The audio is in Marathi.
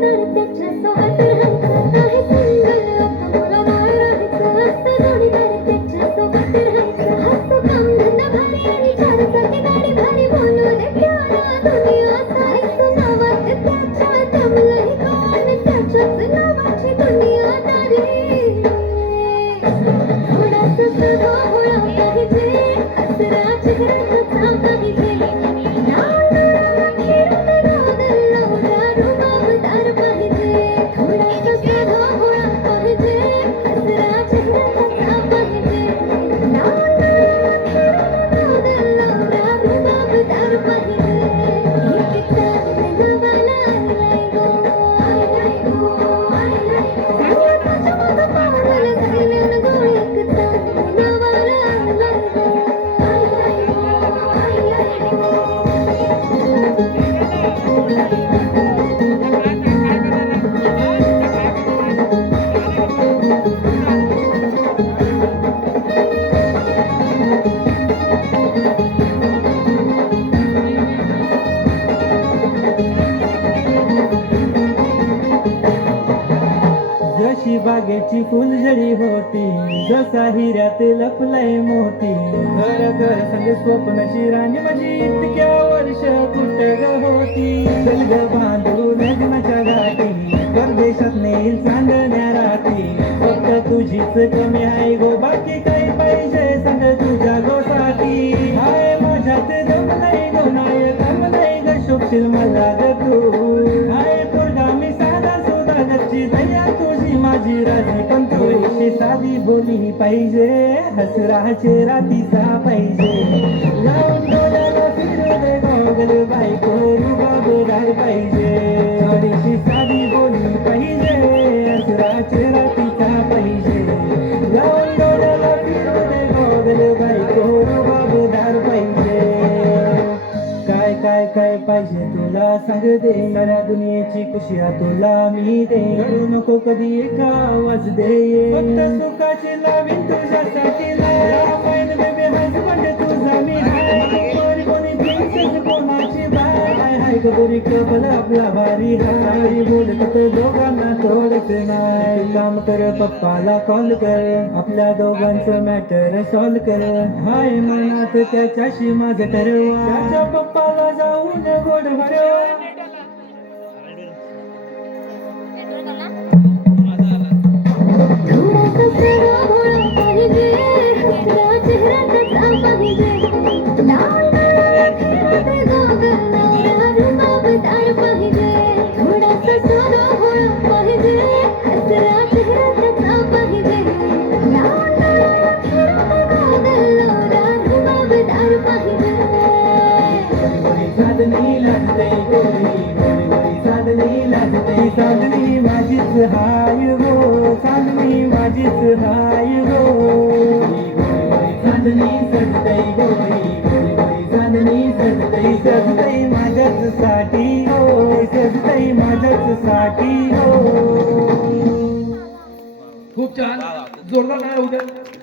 good things जशी बागेची फुलझडी होती जसा हिऱ्यात लपलाय मोती. घर घर संग स्वप्नाची राणी माझी इतक्या वर्ष कुठ होती. चल बांधू लग्नाच्या गाठी परदेशात नेईल चांदण्या राती. फक्त तुझीच कमी आहे गुलाबी बोली पाहिजे? हसरा चेहरा तिचा पाहिजे. काय काय काय पाहिजे तुला सांग दे साऱ्या दुनियेची खुशिया तुला मी दे रडू नको कधी एका आवाज दे गोरी कबल आपला भारी हाय बोलत तो दोघांना सोडते नाही काम कर पप्पाला कॉल कर आपल्या दोघांचं मॅटर सॉल्व कर हाय मनात त्याच्याशी माझं ठरवा. त्याच्या पप्पाला जाऊन गोड भरवा. हाय गो साधनी माझीच हाय गो साधनी सजतई गोरी साधनी सजतई सजतई माझ्याच साठी हो सजतई माझ्याच साठी हो. खूप छान. जोरदार उद्या.